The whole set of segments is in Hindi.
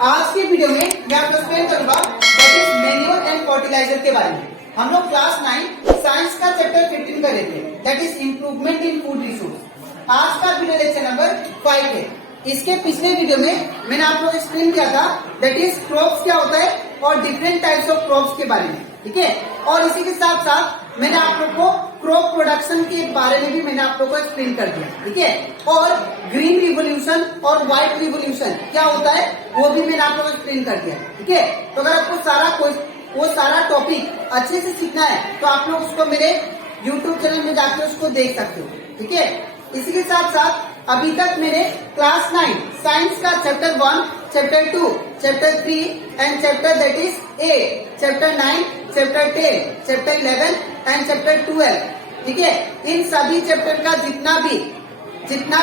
आज की वीडियो में मैं आपको एक्सप्लेन करूंगा that is manure and fertiliser के बारे में। हम लोग क्लास 9 साइंस का चैप्टर 15 कर रहे थे that is improvement in food resource. आज का वीडियो लेक्चर नंबर 5 है। इसके पिछले वीडियो में मैंने आप लोग एक्सप्लेन किया था दैट इज क्रॉप्स क्या होता है और डिफरेंट टाइप्स ऑफ क्रॉप्स के बारे में, ठीक है। और इसी के साथ साथ मैंने आप लोग को क्रॉप प्रोडक्शन के बारे में भी मैंने आप लोग को एक्सप्लेन कर दिया, ठीक है। और ग्रीन रिवोल्यूशन और व्हाइट रिवोल्यूशन क्या होता है वो भी मैंने आप लोग को एक्सप्लेन कर दिया, ठीक है। तो अगर आपको वो सारा टॉपिक अच्छे से सीखना है तो आप लोग उसको मेरे YouTube चैनल में जाकर उसको देख सकते हो, ठीक है। इसी के साथ साथ अभी तक मैंने क्लास 9 साइंस का chapter 1, chapter 2, chapter 3 and chapter that is 8, chapter 9, chapter 10, chapter 11 and chapter 12, ठीक है। इन सभी चैप्टर का जितना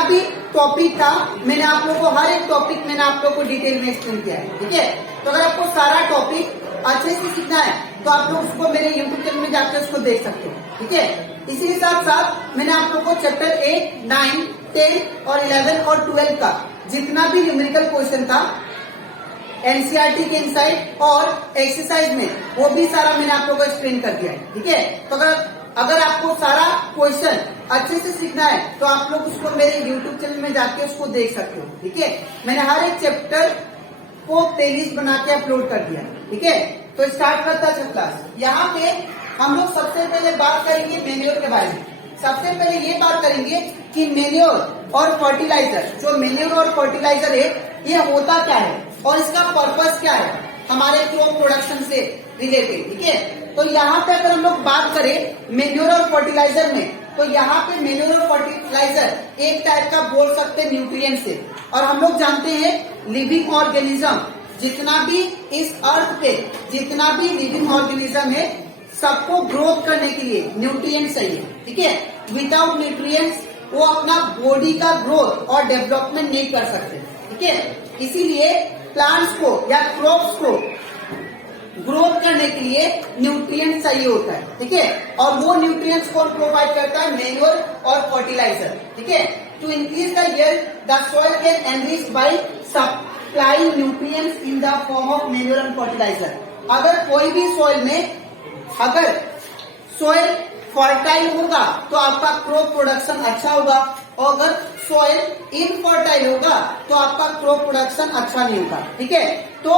भी टॉपिक था मैंने आप लोगों को हर एक टॉपिक मैंने आप लोग को डिटेल में एक्सप्लेन किया है, ठीक है। तो अगर आपको सारा टॉपिक अच्छे से सीखना है तो आप लोग उसको मेरे YouTube चैनल में जाकर उसको देख सकते हो, ठीक है। इसी के साथ साथ मैंने आप लोग को चैप्टर 8, 9, 10 और 11 और 12 का जितना भी न्यूमेरिकल क्वेश्चन था एनसीईआरटी के इनसाइड और एक्सरसाइज में वो भी सारा मैंने आप लोगों को एक्सप्लेन कर दिया है, ठीक है। तो अगर आपको सारा क्वेश्चन अच्छे से सीखना है तो आप लोग उसको मेरे YouTube चैनल में जाके उसको देख सकते हो, ठीक है। मैंने हर एक चैप्टर को प्लेलिस्ट बना के अपलोड कर दिया, ठीक है। तो स्टार्ट करता है क्लास। यहाँ पे हम लोग सबसे पहले बात करेंगे मैन्योर के बारे में। सबसे पहले ये बात करेंगे कि मैन्योर और फर्टिलाइजर, जो मैन्योर और फर्टिलाइजर है ये होता क्या है और इसका पर्पस क्या है हमारे क्रॉप प्रोडक्शन से रिलेटेड, ठीक है। तो यहाँ पे अगर हम लोग बात करें मैन्योर और फर्टिलाइजर में तो यहाँ पे मैन्योर और फर्टिलाइजर एक टाइप का बोल सकते हैं न्यूट्रिएंट से। और हम लोग जानते हैं लिविंग ऑर्गेनिज्म जितना भी इस अर्थ पे जितना भी लिविंग ऑर्गेनिज्म है सबको ग्रोथ करने के लिए न्यूट्रिएंट्स चाहिए, ठीक है। विदाउट न्यूट्रिएंट्स वो अपना बॉडी का ग्रोथ और डेवलपमेंट नहीं कर सकते, ठीक है। इसीलिए प्लांट्स को या क्रॉप्स को ग्रोथ करने के लिए न्यूट्रिएंट्स चाहिए होता है, ठीक है। और वो न्यूट्रिएंट्स कौन प्रोवाइड करता है? मैन्योर और फर्टिलाइजर, ठीक है। To increase the yield the soil can enrich by supplying nutrients in the form of manure and fertiliser. अगर कोई भी सॉइल में अगर सॉइल फर्टाइल होगा तो आपका क्रॉप प्रोडक्शन अच्छा होगा और अगर सॉइल इनफर्टाइल होगा तो आपका क्रॉप प्रोडक्शन अच्छा नहीं होगा, ठीक है। तो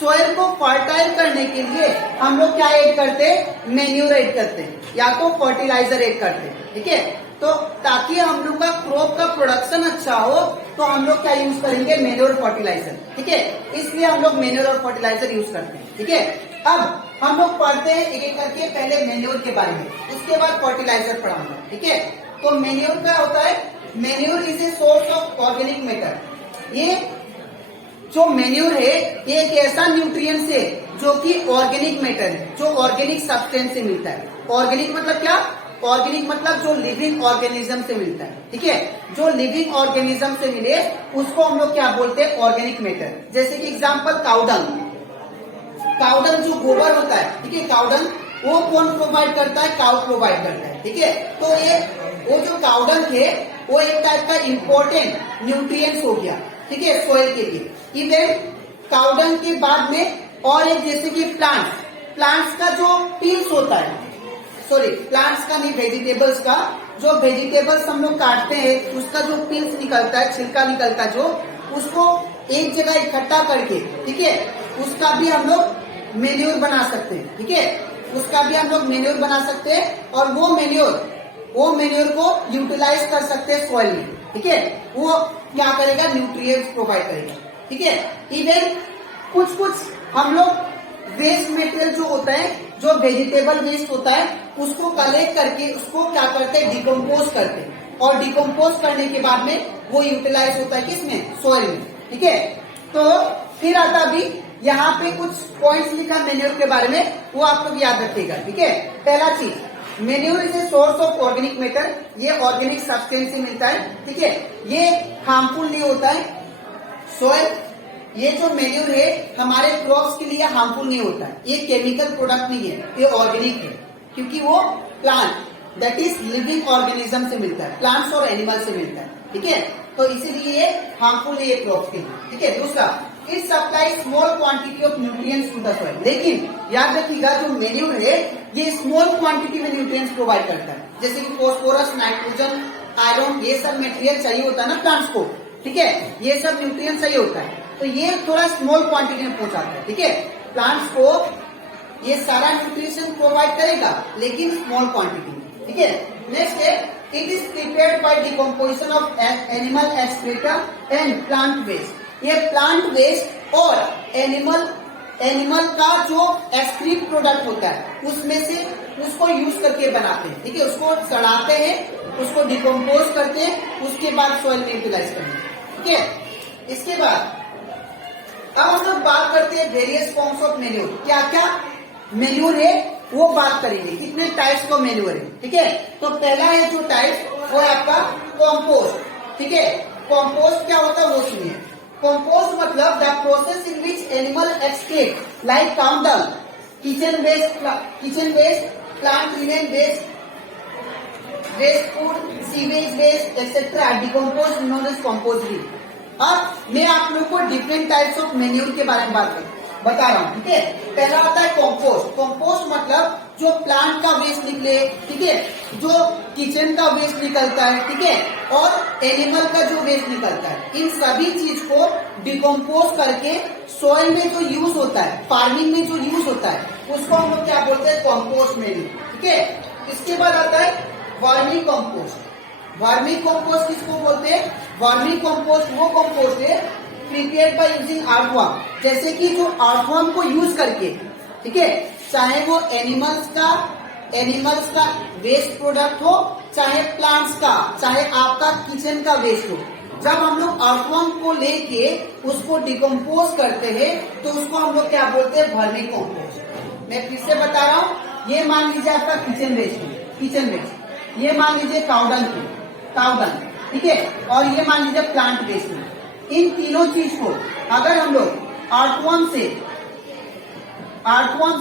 सॉइल को फर्टाइल करने के लिए हम लोग क्या ऐड करते हैं? मैन्योर ऐड करते हैं या तो फर्टिलाइजर ऐड करते हैं, ठीक है। तो ताकि हम लोग का क्रॉप का प्रोडक्शन अच्छा हो तो हम लोग क्या यूज करेंगे? मैन्योर फर्टिलाइजर, ठीक है। इसलिए हम लोग मैन्योर और फर्टिलाइजर यूज करते हैं, ठीक है। अब हम लोग पढ़ते हैं एक एक करके, पहले मैन्योर के बारे में, उसके बाद फर्टिलाइजर पढ़ाऊंगा, ठीक है। तो मैन्योर क्या होता है? Manure is a source of organic matter. ये जो मैन्योर है ये एक ऐसा न्यूट्रिएंट्स है जो कि ऑर्गेनिक मैटर है, जो ऑर्गेनिक सब्सटेंस से मिलता है। ऑर्गेनिक मतलब क्या? ऑर्गेनिक मतलब जो लिविंग ऑर्गेनिज्म से मिलता है, ठीक है। जो लिविंग ऑर्गेनिज्म से मिले उसको हम लोग क्या बोलते हैं? Organic matter. जैसे कि एग्जांपल काउडंग जो गोबर होता है, ठीक है। काउडंग वो कौन प्रोवाइड करता है? काउ प्रोवाइड करता है, ठीक है। तो ये वो जो काउडंग है वो एक टाइप का इम्पोर्टेंट न्यूट्रिएंट्स हो गया, ठीक है, सॉइल के लिए। इवन काउडंग के बाद में और एक जैसे कि प्लांट्स का जो पील्स होता है, सॉरी प्लांट्स का नहीं वेजिटेबल्स का, जो वेजिटेबल्स हम लोग काटते हैं उसका जो पील्स निकलता है, छिलका निकलता है, जो उसको एक जगह इकट्ठा करके, ठीक है, उसका भी हम लोग मैन्योर बना सकते हैं, ठीक है। उसका भी हम लोग मैन्योर बना सकते हैं और वो मैन्योर को यूटिलाइज कर सकते हैं सॉइल में, ठीक है। वो क्या करेगा? न्यूट्रिएंट्स प्रोवाइड करेगा, ठीक है। इवन कुछ हम लोग वेस्ट मटेरियल जो होता है, जो वेजिटेबल वेस्ट होता है, उसको कलेक्ट करके उसको क्या करते हैं? डिकम्पोज करते हैं और डिकम्पोज करने के बाद में वो यूटिलाइज होता है किसमें? सॉइल में, ठीक है। तो फिर आता भी यहाँ पे कुछ पॉइंट्स लिखा मैन्योर के बारे में, वो आप लोग याद रखिएगा, ठीक है। पहला चीज, manure is a source of organic matter. ये ऑर्गेनिक सब्सटेंस से मिलता है, ठीक है। ये हार्मफुल नहीं होता है सॉइल। ये जो मैन्योर है हमारे क्रॉप्स के लिए हार्मफुल नहीं होता है। ये केमिकल प्रोडक्ट नहीं है, ये ऑर्गेनिक है, क्योंकि वो plant that is living organism से मिलता है, प्लांट्स और एनिमल से मिलता है, ठीक है। तो इसीलिए ये हार्मफुल नहीं है क्रॉप्स के लिए, ठीक है। दूसरा, it supply small quantity of nutrients to the soil. लेकिन याद रखिएगा जो मेन्यूर है ये स्मॉल क्वांटिटी में न्यूट्रिएंट्स प्रोवाइड करता है, जैसे कि फॉस्फोरस, नाइट्रोजन, आयरन, ये सब मटेरियल चाहिए होता है ना प्लांट्स को, ठीक है, ये सब न्यूट्रिएंट्स चाहिए होता है, तो ये थोड़ा स्मॉल क्वांटिटी में पहुंचाता है, ठीक है। प्लांट्स को ये सारा न्यूट्रिशन प्रोवाइड करेगा लेकिन स्मॉल क्वांटिटी में, ठीक है। नेक्स्ट है it is prepared by decomposition of animal excreta and plant waste. ये प्लांट वेस्ट और एनिमल का जो एक्सक्रीट प्रोडक्ट होता है उसमें से उसको यूज करके बनाते हैं, ठीक है, उसको सड़ाते हैं, उसको डिकम्पोज करते हैं, उसके बाद सॉइल में यूटिलाइज करते हैं, ठीक है। इसके बाद अब हम लोग बात करते हैं वेरियस फॉर्म्स ऑफ मेन्यूर। क्या क्या मेन्यूर है वो बात करेंगे, कितने टाइप्स का मेन्यूर है, ठीक है। तो पहला है जो टाइप वो है आपका कॉम्पोस्ट, ठीक है। कॉम्पोस्ट क्या होता है वो सुनिए। कॉम्पोस्ट मतलब the process in which animal excrete like cow dung, kitchen waste, plant remain waste food, sewage waste etcetera decompose known as compost. अब मैं आप लोग को डिफरेंट टाइप्स ऑफ मेन्यूर के बारे में बता रहा हूँ, ठीक है। पहला आता है कॉम्पोस्ट। कॉम्पोस्ट मतलब जो प्लांट का वेस्ट निकले, ठीक है, जो किचन का वेस्ट निकलता है, ठीक है, और एनिमल का जो वेस्ट निकलता है, इन सभी चीज को डिकम्पोज करके सॉइल में जो यूज होता है, फार्मिंग में जो यूज होता है, उसको हम लोग क्या बोलते हैं, कॉम्पोस्ट मेन्यूर, ठीक है। इसके बाद आता है वर्मी कॉम्पोस्ट। वर्मी कॉम्पोस्ट किसको बोलते हैं, वर्मी कॉम्पोस्ट वो कॉम्पोस्ट है प्रिपेयर्ड बाय यूजिंग अर्थवर्म, जैसे कि जो अर्थवर्म को यूज करके, ठीक है, चाहे वो एनिमल्स का वेस्ट प्रोडक्ट हो, चाहे प्लांट्स का, चाहे आपका किचन का वेस्ट हो, जब हम लोग अर्थवर्म को लेके उसको डिकम्पोज करते हैं तो उसको हम लोग क्या बोलते हैं, वर्मी कॉम्पोस्ट। मैं फिर से बता रहा हूँ, ये मान लीजिए आपका किचन वेस्ट, ये मान लीजिए काउडंग, ठीक है, और ये मान लीजिए प्लांट वेस्ट। इन तीनों चीज को अगर हम लोग अर्थवर्म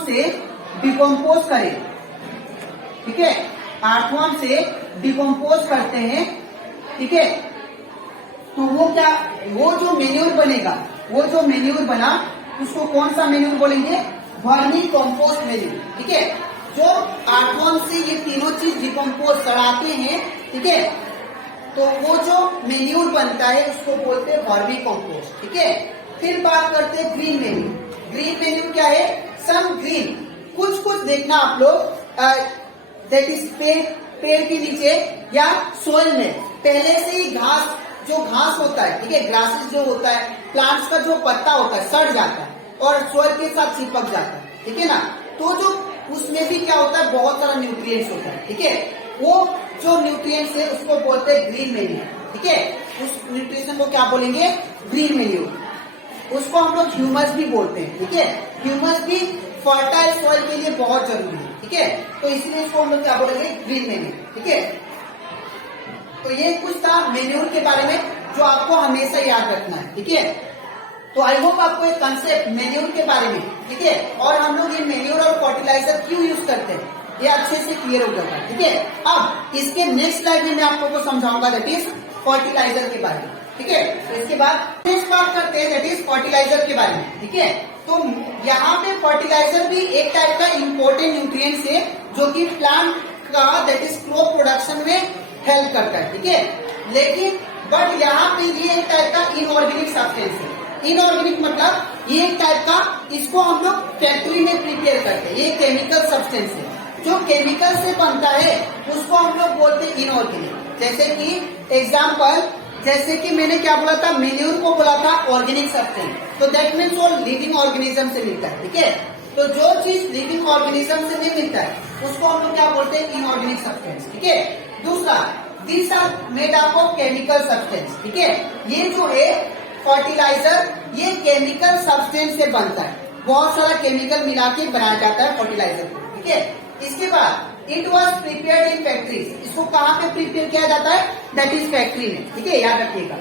से डिकम्पोज करें, ठीक है, अर्थवर्म से डिकम्पोज करते हैं, ठीक है, तो वो जो मेन्यूर बनेगा, वो जो मेन्यूर बना उसको कौन सा मेन्यूर बोलेंगे, वर्मी कॉम्पोस्ट मेन्यूर, ठीक है। जो अर्थवर्म से ये तीनों चीज डिकम्पोज सड़ाते हैं, ठीक है, तो वो जो मेन्यूर बनता है उसको बोलते हैं वर्मी कॉम्पोस्ट, ठीक है। फिर बात करते हैं ग्रीन मेन्यूर। ग्रीन मेन्यूर क्या है, सम ग्रीन, कुछ देखना आप लोग, दैट इज पेड़ के नीचे या सोइल में पहले से ही घास होता है, ठीक है, ग्रासेस जो होता है, प्लांट्स का जो पत्ता होता है सड़ जाता है और सोइल के साथ चिपक जाता है, ठीक है ना। तो जो उसमें भी क्या होता है, बहुत सारा न्यूट्रिएंट्स होता है, ठीक है, वो जो न्यूट्रिएंट्स है उसको बोलते हैं ग्रीन मेन्यूर, ठीक है। उस न्यूट्रिशन को क्या बोलेंगे, ग्रीन मेन्यूर। उसको हम लोग ह्यूमस भी बोलते हैं, ठीक है। ह्यूमस भी फर्टाइल सॉइल के लिए बहुत जरूरी है, ठीक है, तो इसलिए इसको हम लोग क्या बोलेंगे, ग्रीन मेन्यूर, ठीक है। तो ये कुछ था मेन्यूर के बारे में जो आपको हमेशा याद रखना है, ठीक है। तो आई होप आपको एक कंसेप्ट मेन्यूर के बारे में, ठीक है, और हम लोग ये मेन्यूर और फर्टिलाइजर क्यों यूज करते हैं ये अच्छे से क्लियर हो जाता है, ठीक है। अब इसके नेक्स्ट स्लाइड में मैं आप लोगों को समझाऊंगा दैट इज फर्टिलाइजर के बारे में, ठीक है। इसके बाद नेक्स्ट बात करते हैं दैट इज फर्टिलाइजर के बारे में, ठीक है। तो यहाँ पे फर्टिलाइजर भी एक टाइप का इम्पोर्टेंट न्यूट्रिएंट्स है जो कि प्लांट का दैट इज क्रॉप प्रोडक्शन में हेल्प करता है, ठीक है। लेकिन बट यहाँ पे ये एक टाइप का इनऑर्गेनिक सब्सटेंस है। इनऑर्गेनिक मतलब ये एक टाइप का, इसको हम लोग फैक्ट्री में प्रिपेयर करते हैं, ये केमिकल सब्सटेंस है। जो केमिकल से बनता है उसको हम लोग बोलते हैं इनऑर्गेनिक। जैसे कि एग्जाम्पल, जैसे कि मैंने क्या बोला था, मेन्यूर को बोला था ऑर्गेनिक सब्सटेंस, तो दैट मीन्स वो लिविंग ऑर्गेनिज्म से मिलता है, ठीक है। तो जो चीज लिविंग ऑर्गेनिज्म से नहीं मिलता है उसको हम लोग क्या बोलते हैं, इनऑर्गेनिक सब्सटेंस, ठीक है। दूसरा, this are made up of chemical substance, ठीक है। ये जो है फर्टिलाइजर, ये केमिकल सब्सटेंस से बनता है, बहुत सारा केमिकल मिला के बनाया जाता है फर्टिलाइजर, ठीक है। इसके बाद it was prepared in factories, इसको कहाँ पे प्रिपेयर किया जाता है, दैट इज फैक्ट्री में, ठीक है, याद रखिएगा,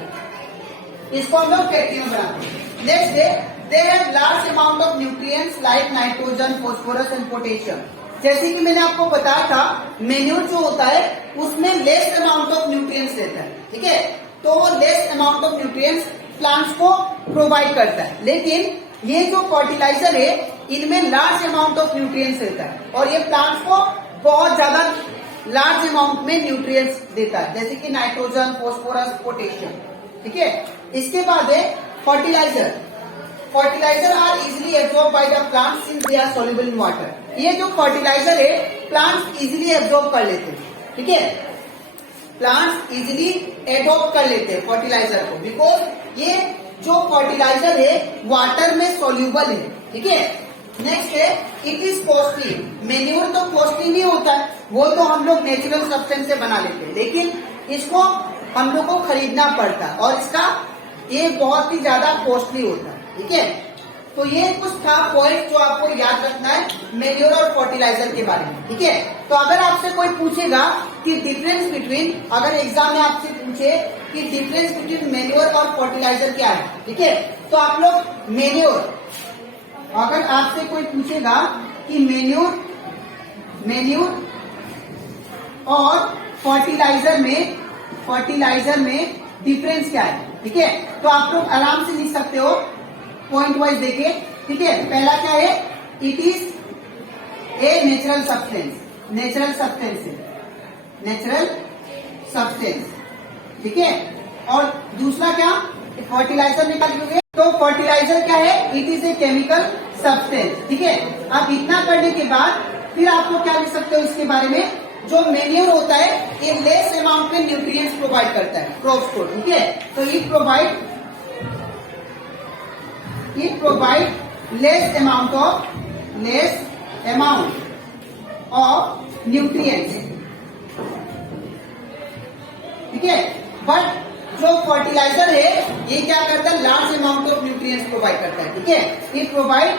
इसको हम लोग फैक्ट्री में बनाते हैं। नेक्स्ट है they have large amount of nutrients like nitrogen, phosphorus and potassium. जैसे कि मैंने आपको बताया था मेन्यूर जो होता है उसमें लेस अमाउंट ऑफ न्यूट्रिएंट्स रहता है, ठीक है। तो वो less amount of nutrients plants को प्रोवाइड करता है, लेकिन ये जो फर्टिलाइजर है इनमें लार्ज अमाउंट ऑफ न्यूट्रिएंट्स रहता है और ये प्लांट्स को बहुत ज्यादा लार्ज अमाउंट में न्यूट्रिएंट्स देता है, जैसे कि नाइट्रोजन, फॉस्फोरस, पोटेशियम। ठीक है, इसके बाद है fertiliser. Fertiliser are easily absorb by the plants since they are soluble in water. ये जो फर्टिलाइजर है प्लांट्स इजिली एब्जॉर्ब कर लेते हैं। ठीक है, प्लांट्स इजिली एडॉप्ट कर लेते हैं फर्टिलाइजर को, बिकॉज ये जो फर्टिलाइजर है वाटर में सॉल्युबल है। ठीक है, नेक्स्ट है इट इज कॉस्टली। मेन्योर तो कॉस्टली नहीं होता है, वो तो हम लोग नेचुरल सब्सटेंस से बना लेते हैं, लेकिन इसको हम लोग को खरीदना पड़ता है और इसका ये बहुत ही ज्यादा कॉस्टली होता है। ठीक है, तो ये कुछ था पॉइंट जो आपको याद रखना है मेन्योर और फर्टिलाइजर के बारे में। ठीक है, तो अगर आपसे कोई पूछेगा कि डिफरेंस बिटवीन, अगर एग्जाम में आपसे पूछे कि डिफरेंस बिटवीन मेन्योर और फर्टिलाइजर क्या है, ठीक है, तो आप लोग मेन्योर, अगर आपसे कोई पूछेगा कि मेन्योर और फर्टिलाइजर में डिफरेंस क्या है। ठीक है, तो आप लोग आराम से लिख सकते हो पॉइंट वाइज देखे। ठीक है, पहला क्या है, it is a natural substance, natural substance. ठीक है, और दूसरा क्या, फर्टिलाइजर निकाल दोगे तो फर्टिलाइजर क्या है, it is a chemical substance. ठीक है, अब इतना करने के बाद फिर आपको क्या लिख सकते हो इसके बारे में, जो मेन्योर होता है ये लेस अमाउंट में न्यूट्रिएंट्स प्रोवाइड करता है क्रॉप्स को। ठीक है, तो it provide less amount of nutrients. ठीक है, बट जो फर्टिलाइजर है ये क्या करता है, large amount of nutrients provide करता है। ठीक है, it provide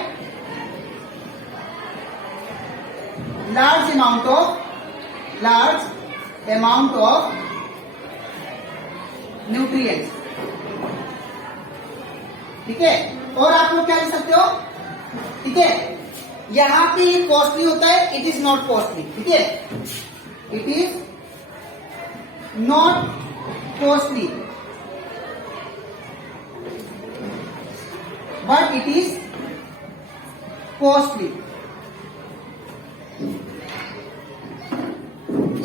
large amount of nutrients. ठीक है, और आप लोग क्या लिख सकते हो, ठीक है, यहां पे ये कॉस्टली होता है, इट इज नॉट कॉस्टली। ठीक है, it is not costly but it is costly.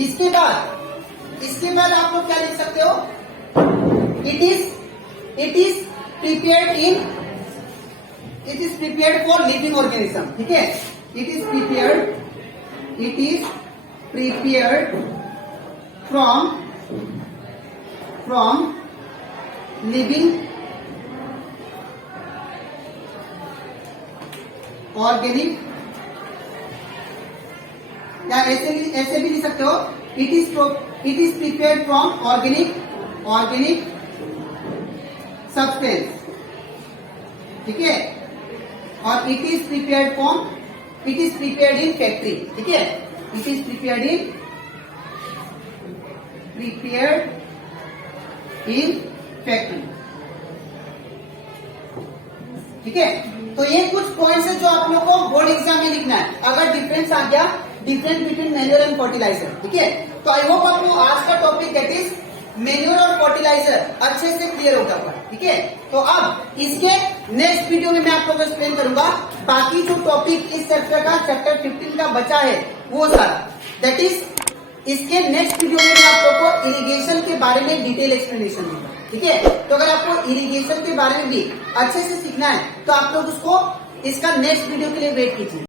इसके बाद आप लोग क्या लिख सकते हो, it is prepared for living organism. ठीक है, it is prepared from living organic, या ऐसे भी लिख सकते हो, it is prepared from organic substance. ठीक है, और it is prepared in factory. ठीक है, it is prepared in factory. ठीक है, तो ये कुछ पॉइंट्स है जो आप लोग को बोर्ड एग्जाम में लिखना है, अगर डिफरेंस आ गया, difference between manure and fertiliser. ठीक है, तो आई होप आपको आज का टॉपिक दैट इज मैन्योर और फर्टिलाइजर अच्छे से क्लियर होगा। ठीक है, तो अब इसके नेक्स्ट वीडियो में मैं आप लोगों को एक्सप्लेन करूंगा बाकी जो टॉपिक इस चैप्टर का, चैप्टर 15 का बचा है वो सारा, दैट इज इसके नेक्स्ट वीडियो में मैं आप लोग को इरिगेशन के बारे में डिटेल एक्सप्लेनेशन दूंगा। ठीक है, तो अगर आपको इरिगेशन के बारे में भी अच्छे से सीखना है तो आप लोग इसका नेक्स्ट वीडियो के लिए वेट कीजिए।